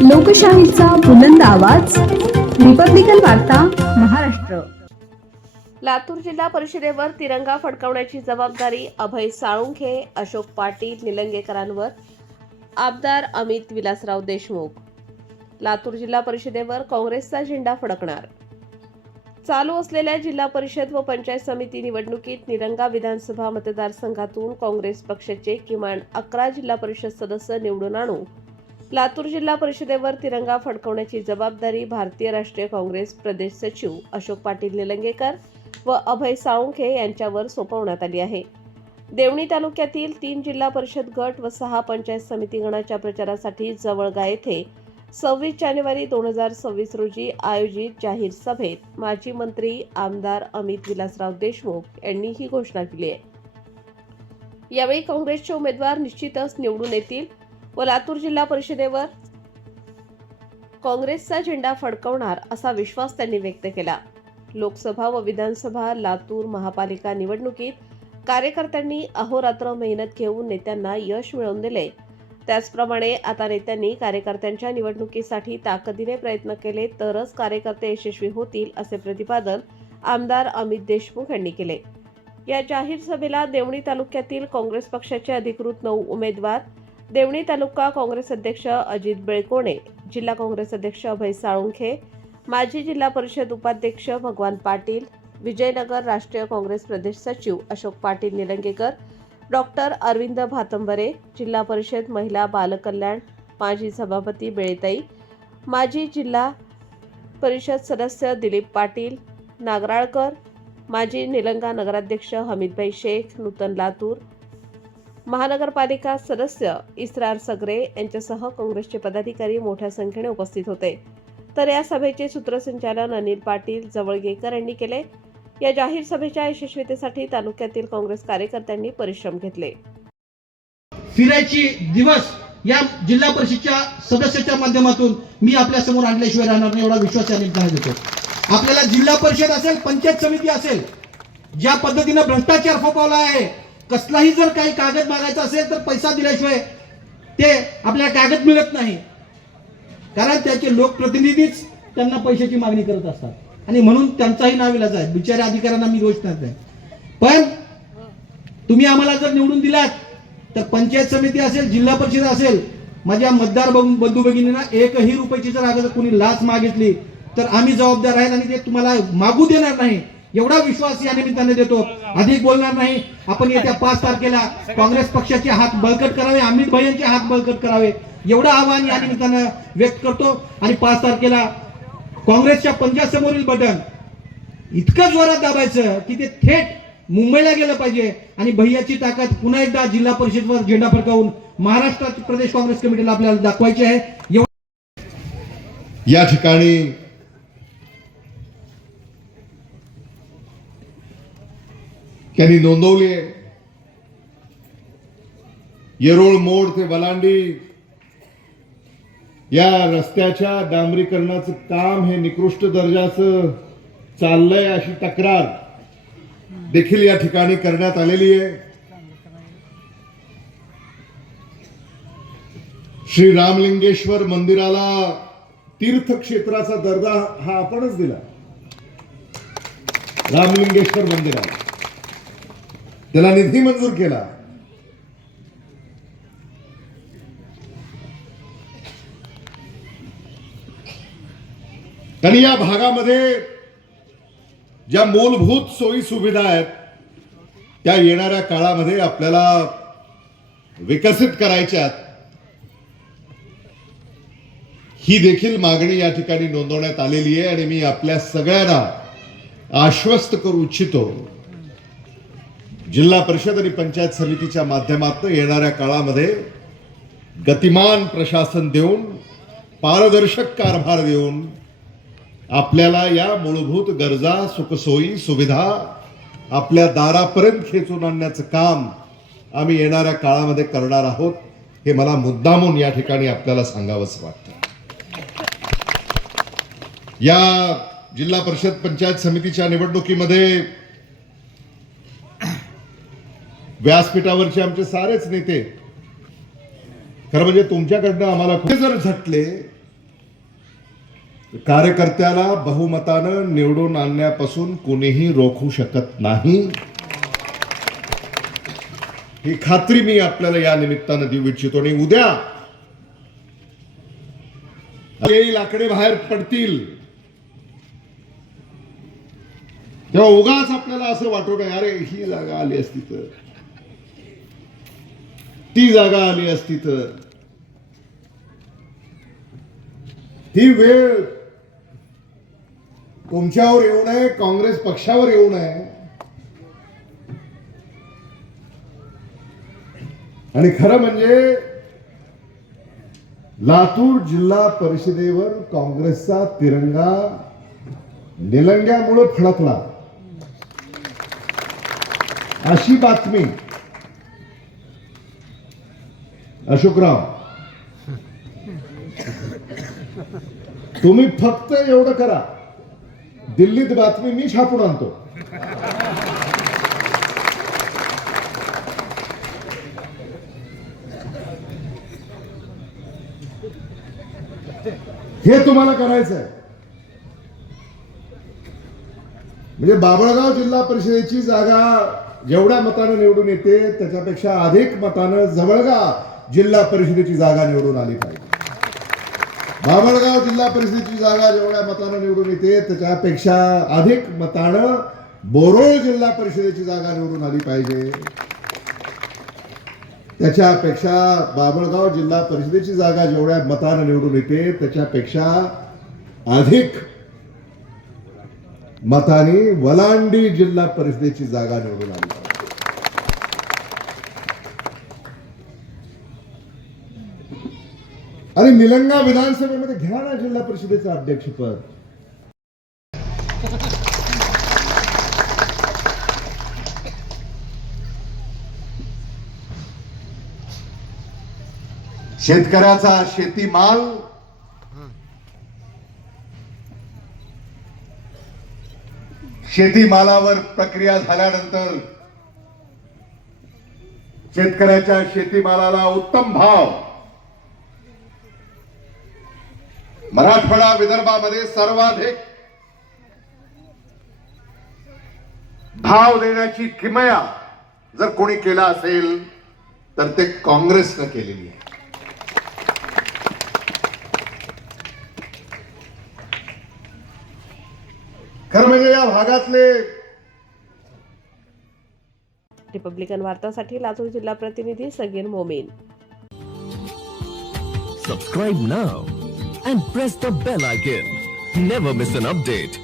लोकशाहीचा बुलंद आवाज, रिपब्लिकन वार्ता, महाराष्ट्र. लातूर जिल्हा परिषदेवर तिरंगा फडकवण्याची जबाबदारी अभय साळुंखे, अशोक पाटील निलंगेकरांवर. आमदार अमित विलासराव देशमुख. लातूर जिल्हा परिषदेवर काँग्रेसचा झेंडा फडकणार. चालू असलेल्या जिल्हा परिषद व पंचायत समिती निवडणुकीत निलंगा विधानसभा मतदारसंघातून काँग्रेस पक्षाचे किमान 11 जिल्हा परिषद सदस्य निवडून आणू लातूर जिल्हा परिषदेवर तिरंगा फडकवण्याची जबाबदारी भारतीय राष्ट्रीय काँग्रेस प्रदेश सचिव अशोक पाटील निलंगेकर व अभय साळुंखे यांच्यावर सोपवण्यात आली आहे. देवणी तालुक्यातील 3 जिल्हा परिषद गट व 6 पंचायत समिती गणाच्या प्रचारासाठी जवळगा येथे 26 जानेवारी 2026 रोजी आयोजित जाहीर सभेत माजी मंत्री आमदार अमित विलासराव देशमुख यांनी ही घोषणा केली आहे. यावेळी काँग्रेसचे उमेदवार निश्चितच निवडून येतील व लातूर जिल्हा परिषदेवर काँग्रेसचा झेंडा फडकवणार असा विश्वास त्यांनी व्यक्त केला. लोकसभा व विधानसभा लातूर महापालिका निवडणुकीत कार्यकर्त्यांनी अहोरात्र मेहनत घेऊन नेत्यांना यश मिळवून दिले. त्याचप्रमाणे आता नेत्यांनी कार्यकर्त्यांच्या निवडणुकीसाठी ताकदीने प्रयत्न केले तरच कार्यकर्ते यशस्वी होतील असे प्रतिपादन आमदार अमित देशमुख यांनी केले. या जाहीर सभेला देवणी तालुक्यातील काँग्रेस पक्षाचे अधिकृत 9 उमेदवार, देवणी तालुका काँग्रेस अध्यक्ष अजित बेळकोणे, जिल्हा काँग्रेस अध्यक्ष अभय साळुंखे, माजी जिल्हा परिषद उपाध्यक्ष भगवान पाटील, विजयनगर राष्ट्रीय काँग्रेस प्रदेश सचिव अशोक पाटील निलंगेकर, डॉक्टर अरविंद भातंबरे, जिल्हा परिषद महिला बालकल्याण माजी सभापती बेळेताई, माजी जिल्हा परिषद सदस्य दिलीप पाटील नागराळकर, माजी निलंगा नगराध्यक्ष हमीदभाई शेख नूतन लातूर, महानगरपालिका सदस्य इसरार सगरे यांच्यासह काँग्रेसचे पदाधिकारी मोठ्या संख्येने उपस्थित होते. तर या सभेचे सूत्रसंचालन अनिल पाटील जवळगेकर यांनी केले. या जाहीर सभेच्या यशस्वीतेसाठी तालुक्यातील काँग्रेस कार्यकर्त्यांनी परिश्रम घेतले. फिरायची दिवस या जिल्हा परिषदच्या सदस्याच्या माध्यमातून मी आपल्या समोर आणल्याशिवाय राहणार नाही एवढा विश्वास या निमित्ताने देतो. आपल्याला जिल्हा परिषद असेल, पंचायत समिती असेल, ज्या पद्धतीने भ्रष्टाचार फोफावला आहे, कसलाही जर काही कागद मागायचा असेल तर पैसा दिल्याशिवाय ते आपल्याला कागद मिळत नाही. कारण त्याचे लोकप्रतिनिधीच त्यांना पैशाची मागणी करत असतात आणि म्हणून त्यांचाही नाविलाज आहे. बिचाऱ्या अधिकाऱ्यांना मी दोष देत नाही. पण तुम्ही आम्हाला जर निवडून दिलात तर पंचायत समिती असेल, जिल्हा परिषद असेल, माझ्या मतदार बंधू भगिनींना 1ही रुपयाची जर अगोदर कोणी लाच मागितली तर आम्ही जबाबदार राहील आणि ते तुम्हाला मागू देणार नाही एवढा विश्वास या निमित्ताने देतो. अधिक बोलणार नाही. आपण येत्या 5 तारखेला काँग्रेस पक्षाचे हात बळकट करावे, अमित भाईंचे हात बळकट करावे एवढं आवाहन या निमित्तानं व्यक्त करतो. आणि 5 तारखेला काँग्रेसच्या पंजासमोरील बटन इतकं जोरात दाबायचं की ते थेट मुंबईला गेलं पाहिजे आणि भैयाची ताकद पुन्हा एकदा जिल्हा परिषदवर झेंडा फडकावून महाराष्ट्र प्रदेश काँग्रेस कमिटीला आपल्याला दाखवायची आहे. या ठिकाणी त्यांनी नोंदवली येरोळ मोड ते वलांडी या रस्त्याच्या डांबरीकरणाचं काम हे निकृष्ट दर्जाचं चाललंय अशी तक्रार देखील या ठिकाणी करण्यात आलेली आहे. श्री रामलिंगेश्वर मंदिराला तीर्थक्षेत्राचा दर्जा हा आपणच दिला. रामलिंगेश्वर मंदिराला त्याला निधी मंजूर केला. आणि या भागामध्ये ज्या मूलभूत सोयी सुविधा आहेत त्या येणाऱ्या काळामध्ये आपल्याला विकसित करायच्यात. ही देखील मागणी या ठिकाणी नोंदवण्यात आलेली आहे आणि मी आपल्या सगळ्यांना आश्वस्त करू इच्छितो. जिल्हा परिषद आणि पंचायत समितीच्या माध्यमातून येणाऱ्या काळामध्ये गतिमान प्रशासन देऊन, पारदर्शक कारभार देऊन आपल्याला या मूलभूत गरजा, सुखसोयी, सुविधा आपल्या दारापर्यंत खेचून आणण्याचं काम आम्ही येणाऱ्या काळामध्ये करणार आहोत. हे मला मुद्दामून या ठिकाणी आपल्याला सांगावंच वाटतं. या जिल्हा परिषद पंचायत समितीच्या निवडणुकीमध्ये व्यासपीठावरचे आमचे सारेच नेते खरं म्हणजे तुमच्याकडनं आम्हाला कुठे जर झटले कार्यकर्त्याला बहुमतानं निवडून आणण्यापासून कोणीही रोखू शकत नाही, ही खात्री मी आपल्याला या निमित्तानं देऊ इच्छितो. आणि उद्या येईल आकडे बाहेर पडतील तेव्हा उगाच आपल्याला असं वाटू नये अरे ही जागा आली असती तर, ती जागा आली असती तर. ती वेळ तुमच्यावर येऊ नये, काँग्रेस पक्षावर येऊ नये. आणि खरं म्हणजे लातूर जिल्हा परिषदेवर काँग्रेसचा तिरंगा निलंग्यामुळे फडकला अशी बातमी. अशोकराव, तुम्ही फक्त एवढं करा, दिल्लीत बातमी मी छापून आणतो. हे तुम्हाला करायचं आहे. म्हणजे बाभळगाव जिल्हा परिषदेची जागा जेवढ्या मतानं निवडून येते त्याच्यापेक्षा अधिक मतानं जवळगाव जिल्हा परिषदेची जागा निवडून आली पाहिजे. बाभळगाव जिल्हा परिषदेची जागा जेवढ्या मतानं निवडून येते त्याच्यापेक्षा अधिक मतानं बोरोळ जिल्हा परिषदेची जागा निवडून आली पाहिजे. त्याच्यापेक्षा बाभळगाव जिल्हा परिषदेची जागा जेवढ्या मतानं निवडून येते त्याच्यापेक्षा अधिक मतांनी वलांडी जिल्हा परिषदेची जागा निवडून आली. आणि निलंगा विधानसभेमध्ये घ्या ना जिल्हा परिषदेचं अध्यक्षपद. शेतकऱ्याचा शेतीमाल शेतीमालावर प्रक्रिया झाल्यानंतर शेतकऱ्याच्या शेतीमालाला उत्तम भाव मराठवाडा विदर्भामध्ये सर्वाधिक भाव देण्याची किमया जर कोणी केला असेल तर ते काँग्रेसनं केलेली आहे. खरं म्हणजे या भागातले रिपब्लिकन वार्तासाठी लातूर जिल्हा प्रतिनिधी Sagir Momin. Subscribe now and press the bell icon. Never miss an update.